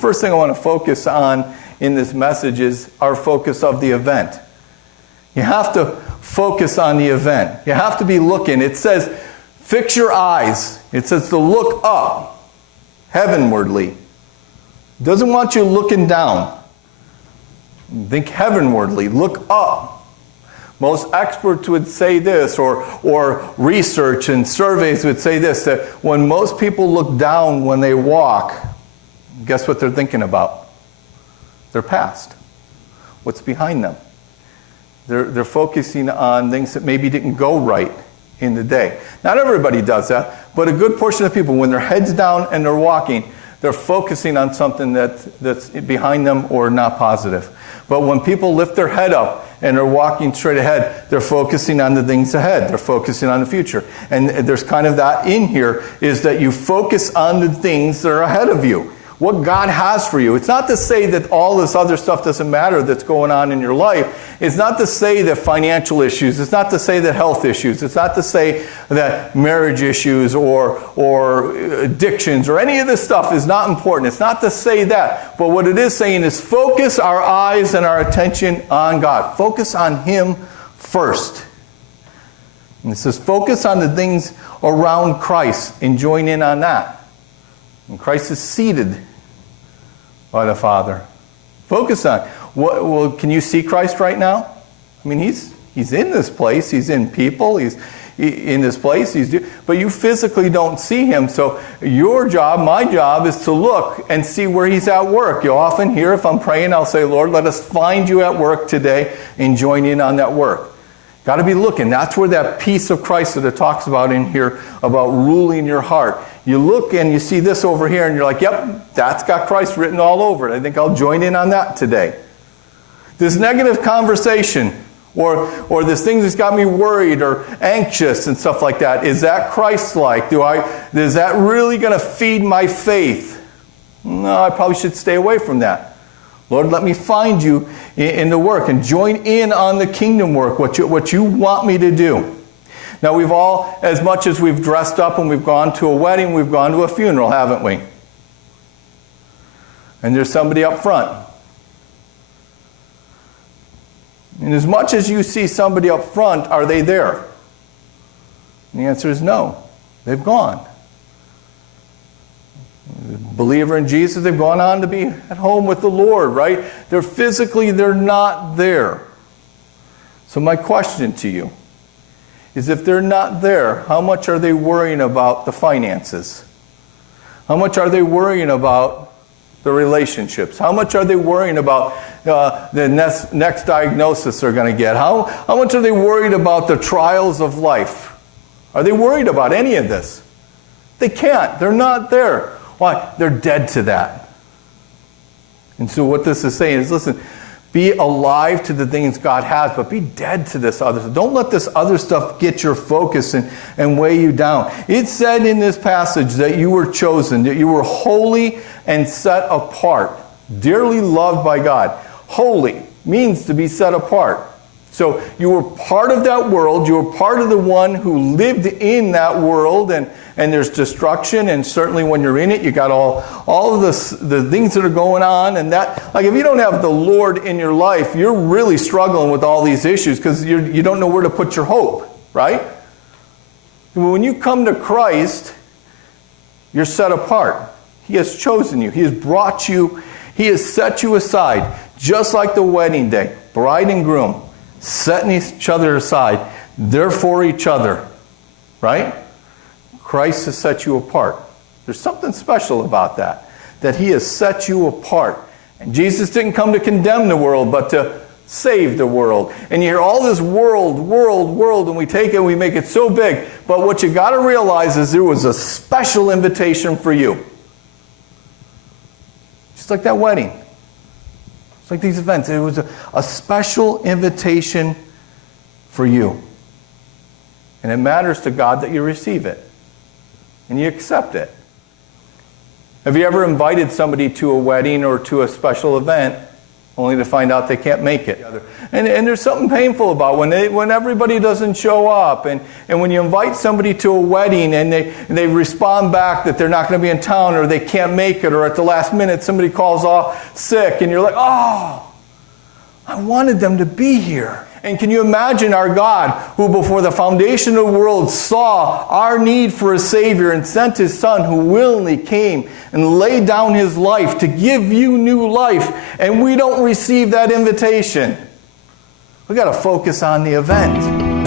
first thing I want to focus on in this message is our focus of the event. You have to focus on the event. You have to be looking. It says, fix your eyes. It says to look up, heavenwardly. It doesn't want you looking down. Think heavenwardly. Look up. Most experts would say this, or research and surveys would say this, that when most people look down when they walk, guess what they're thinking about? Their past. What's behind them? They're focusing on things that maybe didn't go right in the day. Not everybody does that, but a good portion of people, when their head's down and they're walking, they're focusing on something that's behind them or not positive. But when people lift their head up and they're walking straight ahead, they're focusing on the things ahead. They're focusing on the future. And there's kind of that in here, is that you focus on the things that are ahead of you. What God has for you. It's not to say that all this other stuff doesn't matter that's going on in your life. It's not to say that financial issues. It's not to say that health issues. It's not to say that marriage issues or addictions or any of this stuff is not important. It's not to say that. But what it is saying is focus our eyes and our attention on God. Focus on Him first. And it says focus on the things around Christ and join in on that. And Christ is seated by the Father. Focus on. Well, can you see Christ right now? I mean, He's in this place. He's in people. He's in this place. But you physically don't see Him. So your job, my job, is to look and see where He's at work. You'll often hear, if I'm praying, I'll say, Lord, let us find you at work today and join in on that work. Got to be looking. That's where that peace of Christ that it talks about in here, about ruling your heart. You look and you see this over here and you're like, yep, that's got Christ written all over it. I think I'll join in on that today. This negative conversation or this thing that's got me worried or anxious and stuff like that, is that Christ-like? Is that really going to feed my faith? No, I probably should stay away from that. Lord, let me find you in the work and join in on the kingdom work, what you want me to do. Now, we've all, as much as we've dressed up and we've gone to a wedding, we've gone to a funeral, haven't we? And there's somebody up front. And as much as you see somebody up front, are they there? And the answer is no. They've gone. Believer in Jesus, they've gone on to be at home with the Lord, right? They're not there. So my question to you is, if they're not there, how much are they worrying about the finances? How much are they worrying about the relationships? How much are they worrying about the next diagnosis they're going to get? How much are they worried about the trials of life? Are they worried about any of this? They can't. They're not there. Why? They're dead to that. And so what this is saying is, listen, be alive to the things God has, but be dead to this other stuff. Don't let this other stuff get your focus and weigh you down. It said in this passage that you were chosen, that you were holy and set apart, dearly loved by God. Holy means to be set apart. So you were part of that world. You were part of the one who lived in that world, and there's destruction, and certainly when you're in it, you got all of the things that are going on, and that, like, if you don't have the Lord in your life, you're really struggling with all these issues because you don't know where to put your hope, right? When you come to Christ, you're set apart. He has chosen you. He has brought you. He has set you aside, just like the wedding day, bride and groom. Setting each other aside. They're for each other. Right? Christ has set you apart. There's something special about that. That He has set you apart. And Jesus didn't come to condemn the world, but to save the world. And you hear all this world, and we take it and we make it so big. But what you got to realize is there was a special invitation for you. Just like that wedding. Like these events, it was a special invitation for you. And it matters to God that you receive it and you accept it. Have you ever invited somebody to a wedding or to a special event only to find out they can't make it. And there's something painful about when everybody doesn't show up, and when you invite somebody to a wedding and they respond back that they're not going to be in town, or they can't make it, or at the last minute somebody calls off sick, and you're like, oh, I wanted them to be here. And can you imagine our God, who before the foundation of the world saw our need for a Savior and sent His Son, who willingly came and laid down His life to give you new life, and we don't receive that invitation? We got to focus on the event.